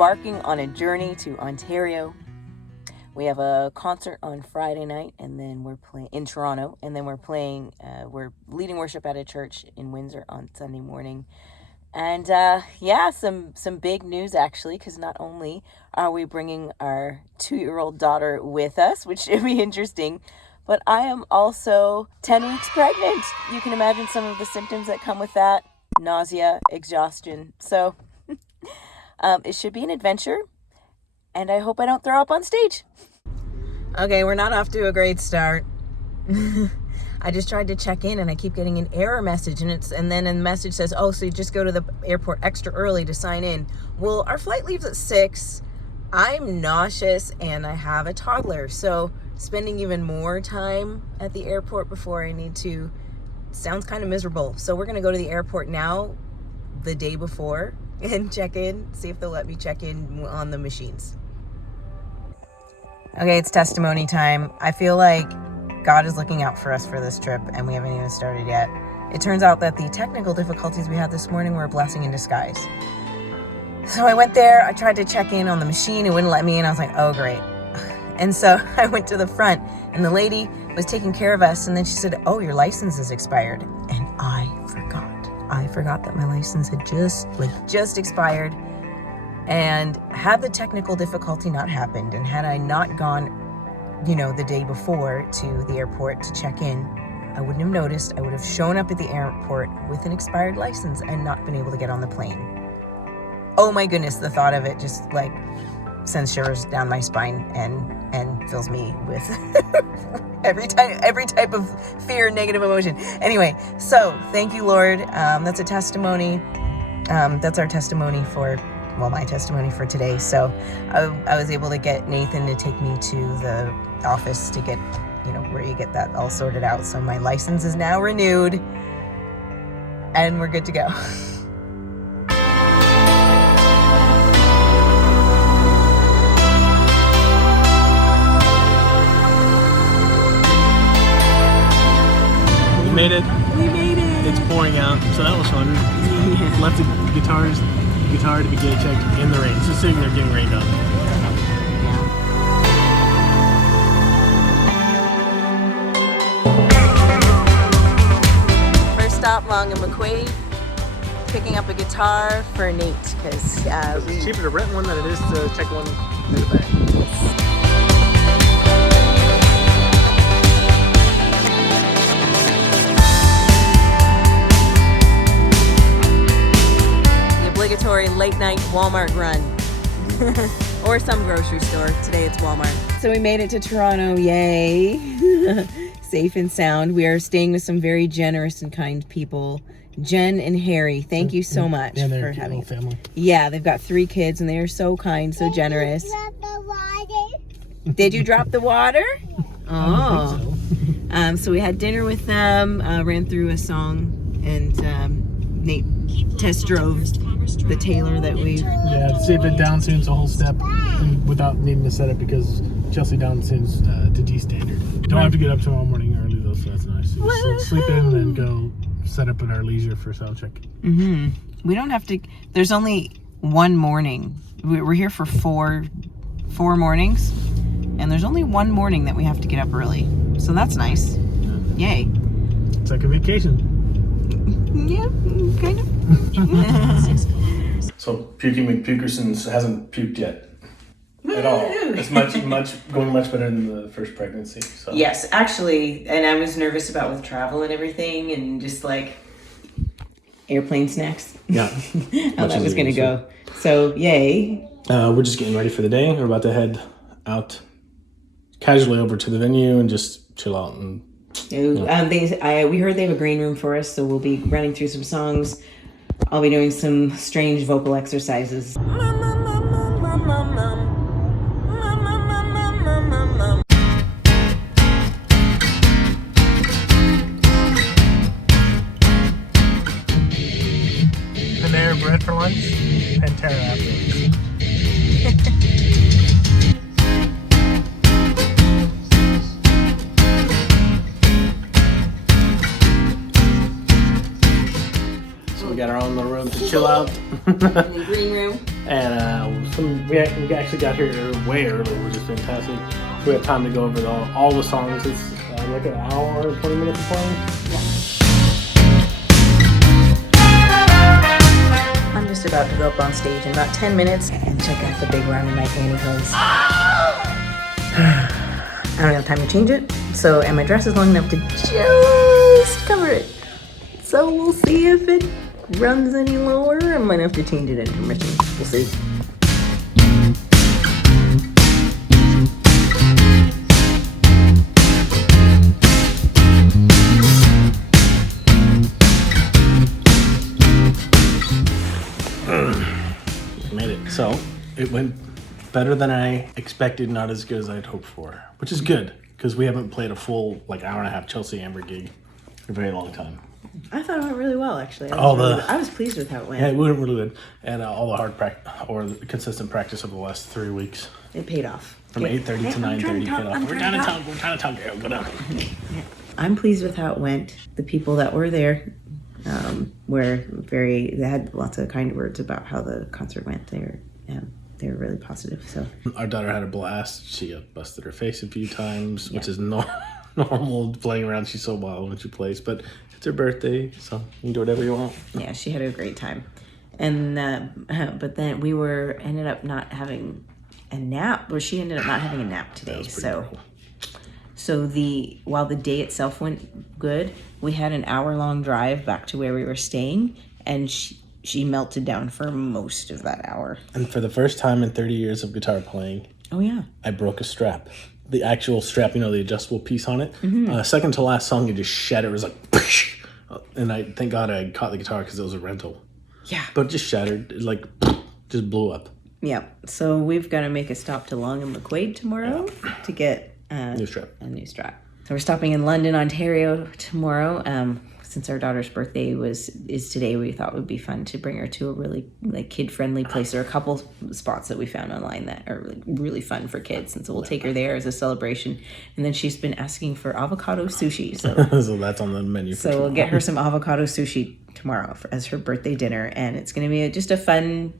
embarking on a journey to Ontario. We have a concert on Friday night, and then we're playing in Toronto, and then we're leading worship at a church in Windsor on Sunday morning. And some big news actually, because not only are we bringing our 2-year-old daughter with us, which should be interesting, but I am also 10 weeks pregnant. You can imagine some of the symptoms that come with that: nausea, exhaustion. So it should be an adventure, and I hope I don't throw up on stage. Okay, we're not off to a great start. I just tried to check in and I keep getting an error message, and then a message says, oh, so you just go to the airport extra early to sign in. Well, our flight leaves at 6. I'm nauseous and I have a toddler, so spending even more time at the airport before I need to sounds kind of miserable. So we're gonna go to the airport now the day before and check in, see if they'll let me check in on the machines. Okay, it's testimony time. I feel like God is looking out for us for this trip, and we haven't even started yet. It turns out that the technical difficulties we had this morning were a blessing in disguise. So I went there, I tried to check in on the machine, it wouldn't let me, and I was like, oh great. And so I went to the front, and the lady was taking care of us, and then she said, oh, your license is expired. And I forgot that my license had just expired. And had the technical difficulty not happened, and had I not gone the day before to the airport to check in, I wouldn't have noticed. I would have shown up at the airport with an expired license and not been able to get on the plane. Oh my goodness, the thought of it just sends shivers down my spine and fills me with every type of fear and negative emotion. Anyway, so thank you, Lord. That's a testimony. That's our testimony my testimony for today. So I was able to get Nathan to take me to the office to get, where you get that all sorted out. So my license is now renewed and we're good to go. We made it. It's pouring out, so that was fun. Yeah. Left the guitar to be get checked in the rain. It's just sitting there getting rained on. First stop, Long and McQuaid, picking up a guitar for Nate, because it's cheaper to rent one than it is to check one in the back. Obligatory late night Walmart run or some grocery store. Today it's Walmart. So we made it to Toronto, yay. Safe and sound. We are staying with some very generous and kind people. Jen and Harry, thank you so much for having family. Yeah, they've got 3 kids and they are so kind, so generous. Did you drop the water? Did you drop the water? I don't think so. So we had dinner with them, ran through a song, and Nate test drove the Taylor that we... Yeah, see if it down tunes a whole step without needing to set it, because Chelsea down tunes to D standard. Don't have to get up tomorrow morning early though, so that's nice. So just sleep in and then go set up at our leisure for sound check. We don't have to... There's only one morning. We're here for four mornings, and there's only one morning that we have to get up early. So that's nice. Yeah. Yay. It's like a vacation. Yeah, kind of. So Pukey McPukerson's hasn't puked yet at all. It's going much better than the first pregnancy. So. Yes, actually, and I was nervous about with travel and everything, and just like airplane snacks. Yeah, how that was going to go. So yay. We're just getting ready for the day. We're about to head out casually over to the venue and just chill out and. We heard they have a green room for us, so we'll be running through some songs. I'll be doing some strange vocal exercises. Panera bread for lunch, Pantera afterwards. So we got our own little room to chill out. In the green room. And some we actually got here way early, which is fantastic. So we have time to go over all the songs. It's like an hour and 20 minutes of playing. I'm just about to go up on stage in about 10 minutes and check out the big round in my pantyhose. I don't have time to change it, and my dress is long enough to just cover it. So we'll see if it runs any lower. I might have to change it at intermission. We'll see. Made it. So it went better than I expected, not as good as I'd hoped for, which is good because we haven't played a full hour and a half Chelsea Amber gig for a very long time. I thought it went really well, actually. I was pleased with how it went. Yeah, it went really good, and all the hard practice or the consistent practice over the last 3 weeks. It paid off. From 8:30 to 9:30 paid off. We're down in town. We're trying to talk. Go down. I'm pleased with how it went. The people that were there they had lots of kind words about how the concert went. They were really positive. So our daughter had a blast. She busted her face a few times, which is normal playing around. She's so wild when she plays, but it's her birthday, so you can do whatever you want. Yeah, she had a great time. And but then we ended up not having a nap, or she ended up not having a nap today. So while the day itself went good, we had an hour-long drive back to where we were staying, and she melted down for most of that hour. And for the first time in 30 years of guitar playing, oh yeah, I broke a strap. The actual strap, the adjustable piece on it. Mm-hmm. Second to last song, it just shattered. It was like, and thank God I caught the guitar because it was a rental. Yeah. But it just shattered. It just blew up. Yeah. So we've got to make a stop to Long and McQuaid tomorrow to get a new strap. So we're stopping in London, Ontario tomorrow. Since our daughter's birthday is today, we thought it would be fun to bring her to a really kid-friendly place. There are a couple spots that we found online that are really fun for kids, and so we'll take her there as a celebration. And then she's been asking for avocado sushi, so so that's on the menu. So we'll get her some avocado sushi tomorrow as her birthday dinner, and it's going to be just a fun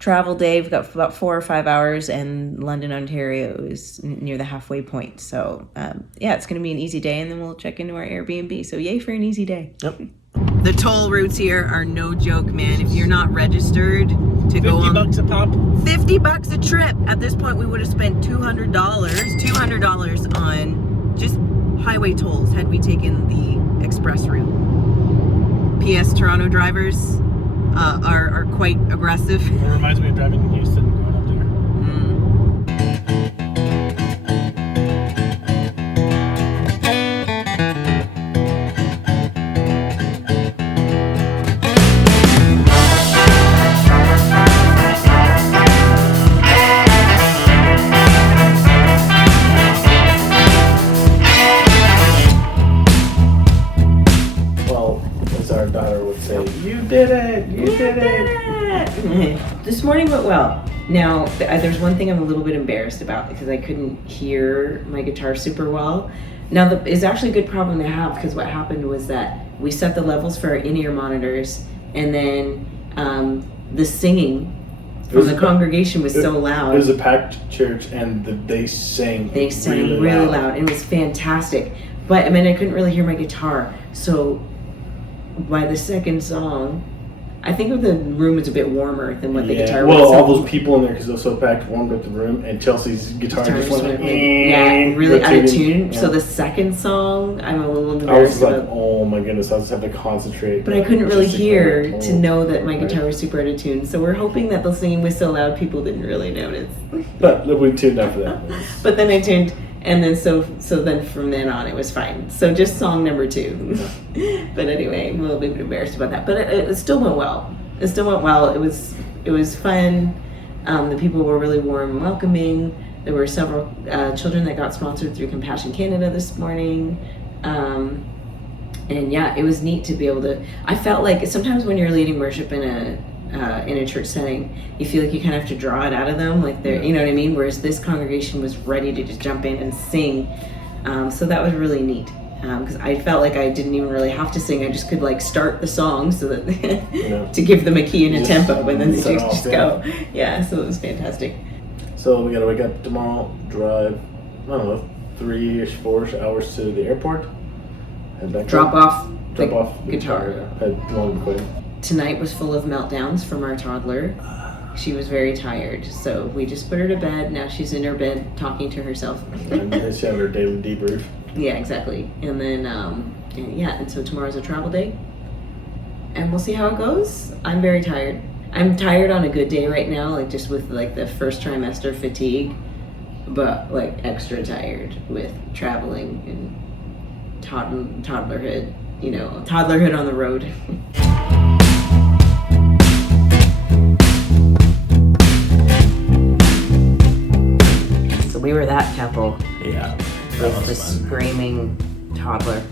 travel day. We've got about 4 or 5 hours, and London, Ontario is near the halfway point. So, it's going to be an easy day, and then we'll check into our Airbnb. So, yay for an easy day. Yep. The toll routes here are no joke, man. If you're not registered to go on... $50 a pop. $50 a trip. At this point, we would have spent $200 on just highway tolls had we taken the express route. P.S. Toronto drivers... are quite aggressive. It reminds me of driving in Houston going up there. Well, as our daughter would say, you did it! You did it! This morning went well. Now, there's one thing I'm a little bit embarrassed about because I couldn't hear my guitar super well. Now, it's actually a good problem to have because what happened was that we set the levels for our in-ear monitors, and then the singing from the congregation was so loud. It was a packed church, and they sang really loud. It was fantastic. But, I couldn't really hear my guitar. So, by the second song, I think the room was a bit warmer than what the guitar was. Well, all those people in there, because it was so packed, warmed up the room, and Chelsea's guitar just went really out of tune. Yeah. So the second song, I'm a little embarrassed. I was like, oh my goodness, I just have to concentrate. But I couldn't really hear to know that my guitar was super out of tune. So we're hoping that the singing was so loud people didn't really notice. But we tuned out for that. But then I tuned, and then so then from then on it was fine. So just song number 2. But anyway, I'm a little bit embarrassed about that. But it still went well. It still went well. It was fun. The people were really warm and welcoming. There were several children that got sponsored through Compassion Canada this morning. And yeah, it was neat to be able to. I felt like sometimes when you're leading worship in a church setting, you feel like you kind of have to draw it out of them, like they're, you know what I mean? Whereas this congregation was ready to just jump in and sing. So that was really neat. Because I felt like I didn't even really have to sing. I just could start the song so that to give them a key and a tempo, and then they just go. Yeah, so it was fantastic. So we gotta wake up tomorrow, drive, I don't know, 3-ish, 4-ish hours to the airport. Head back Drop home. off Drop the guitar. Head long quitting. Tonight was full of meltdowns from our toddler. She was very tired, so we just put her to bed. Now she's in her bed talking to herself. And then she had her daily debrief. Yeah, exactly. And then, and so tomorrow's a travel day. And we'll see how it goes. I'm very tired. I'm tired on a good day right now, like just with like the first trimester fatigue, but like extra tired with traveling and toddlerhood, you know, toddlerhood on the road. So we were that couple. Yeah. With the screaming toddler.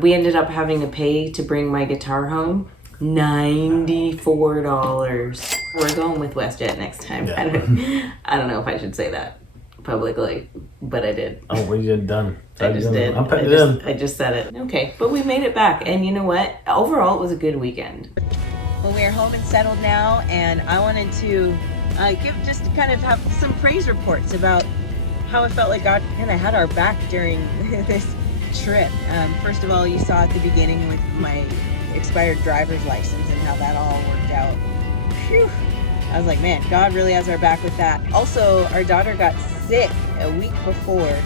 We ended up having to pay to bring my guitar home. $94. We're going with WestJet next time. Yeah. I don't know if I should say that publicly, but I did. Oh, what you done? I just did. I just said it. Okay, but we made it back, and you know what? Overall, it was a good weekend. Well, we are home and settled now, and I wanted to have some praise reports about how I felt like God kind of had our back during this trip. First of all, you saw at the beginning with my expired driver's license and how that all worked out. Phew. I was like, man, God really has our back with that. Also, our daughter got sick a week before,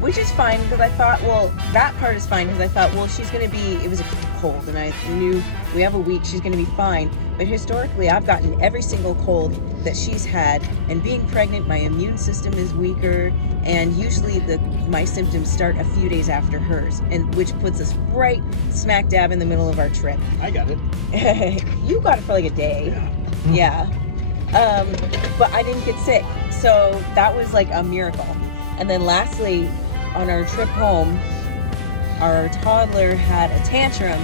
which is fine because I thought, well, that part is fine because I thought, well, it was a cold and I knew we have a week, she's going to be fine. But historically, I've gotten every single cold that she's had, and being pregnant, my immune system is weaker, and usually my symptoms start a few days after hers, and which puts us right smack dab in the middle of our trip. I got it. You got it for like a day. Yeah. But I didn't get sick, so that was like a miracle. And then lastly, on our trip home, our toddler had a tantrum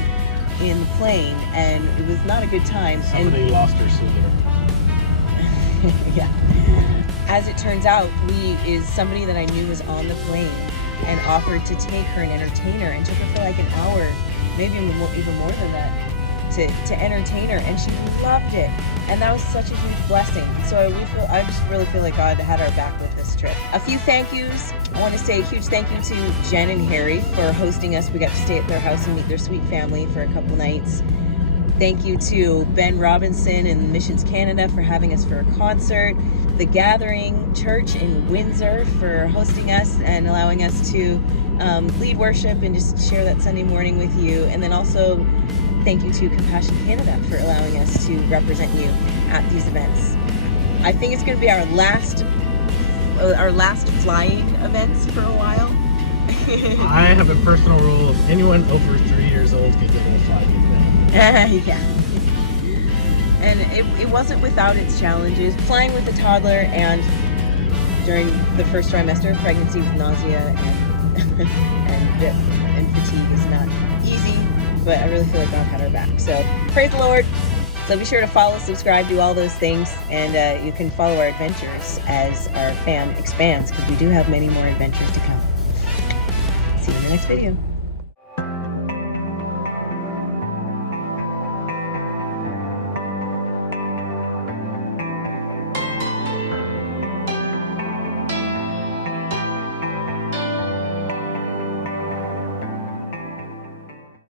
in the plane, and it was not a good time. Somebody lost her scooter. Yeah. As it turns out, is somebody that I knew was on the plane and offered to take her and entertain her, and took her for like an hour, maybe even more than that, to entertain her, and she loved it. And that was such a huge blessing. So I just really feel like God had our back with this trip. A few thank yous. I want to say a huge thank you to Jen and Harry for hosting us. We got to stay at their house and meet their sweet family for a couple nights. Thank you to Ben Robinson and Missions Canada for having us for a concert. The Gathering Church in Windsor for hosting us and allowing us to lead worship and just share that Sunday morning with you. And then also thank you to Compassion Canada for allowing us to represent you at these events. I think it's going to be our last flying events for a while. I have a personal rule of anyone over 3 years old can go to a flying event. Yeah. And it wasn't without its challenges. Flying with a toddler and during the first trimester of pregnancy with nausea and fatigue is not easy, but I really feel like God had our back. So praise the Lord. So be sure to follow, subscribe, do all those things, and you can follow our adventures as our fam expands, because we do have many more adventures to come. See you in the next video.